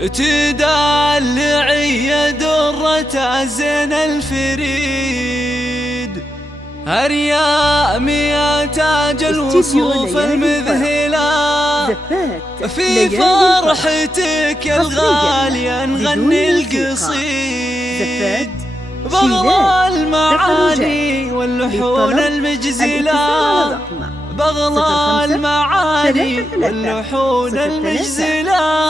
تدلعي درة زين الفريد، أريامي يا تاج الوصوف المذهلة، في فرحتك يا الغالية نغني القصيد، بغلى المعاني واللحون المجزلة، بغلى المعاني واللحون المجزلة.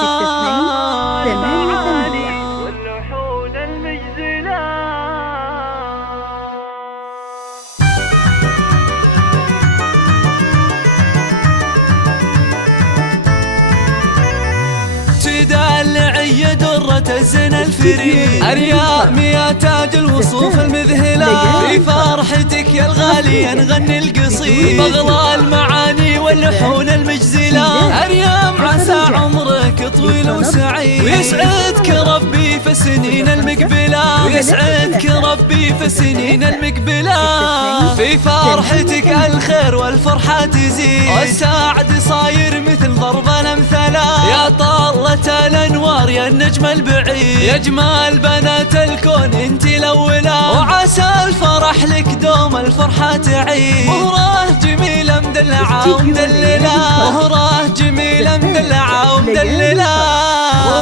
تدلعي درة زين الفريد، أريامي يا تاج الوصوف المذهلة، في فرحتك يا الغالية نغني القصيد، بغلى المعاني واللحون المجزلة، أريام عسى عمرك طويل وسعيد، ويسعدك ربي في السنين المقبلة، ويسعدك ربي في السنين المقبلة، في فرحتك الخير والفرحة تزيد، والسعد صاير مثل ضرب الأمثلة، يا طلة الأنوار يا النجم البعيد، يا جمال بنات الكون انت الأولى، وعسى الفرح لك دوم الفرحة تعيد، مهرة جميلة مدلعة ومدللة، مهرة جميلة مدلعة ومدللة،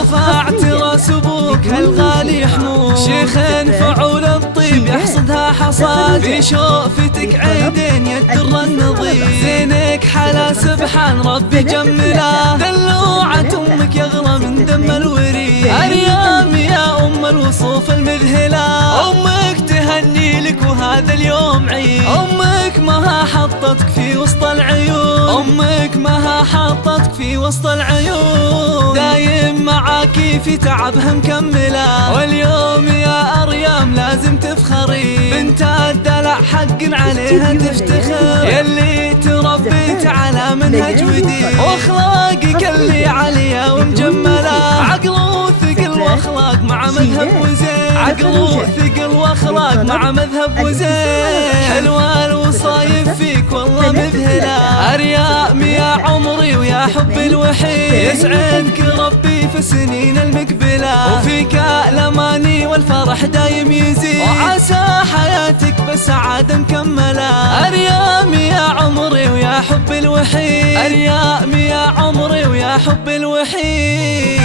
رفعت راس ابوك الغالي حمود، شيخ فعول الطيب يحصدها حصاد، في شوفتك عيدين يا الدر النظيف، زينك حلا سبحان ربي جمله، دلوعة امك يغلى من دم الوريد، أريام يا ام الوصوف المذهلة، امك تهني لك وهذا اليوم عيد، امك ماها حطتك في وسط العيون، امك ماها حطتك في وسط العيون، دايم معاكي في تعبها مكملة، واليوم يا أريام لازم تفخري، بنت الدلع حق عليها تفتخر، يلي تربيت على منهج ودين، واخلاقك اللي عالية ومجملة، عقل وثقل واخلاق مع مذهب وزين، عقل وثقل واخلاق مع مذهب وزين، حلوة الوصايف فيك والله مذهلة، أريام يا عمري ويا حبي الوحيد، يسعدك ربي في السنين المقبلة، وفيك الأماني والفرح دايم يزيد، وعسى حياتك بسعادة مكملة، أريام يا عمري ويا حبي الوحيد، أريام يا عمري ويا حبي الوحيد.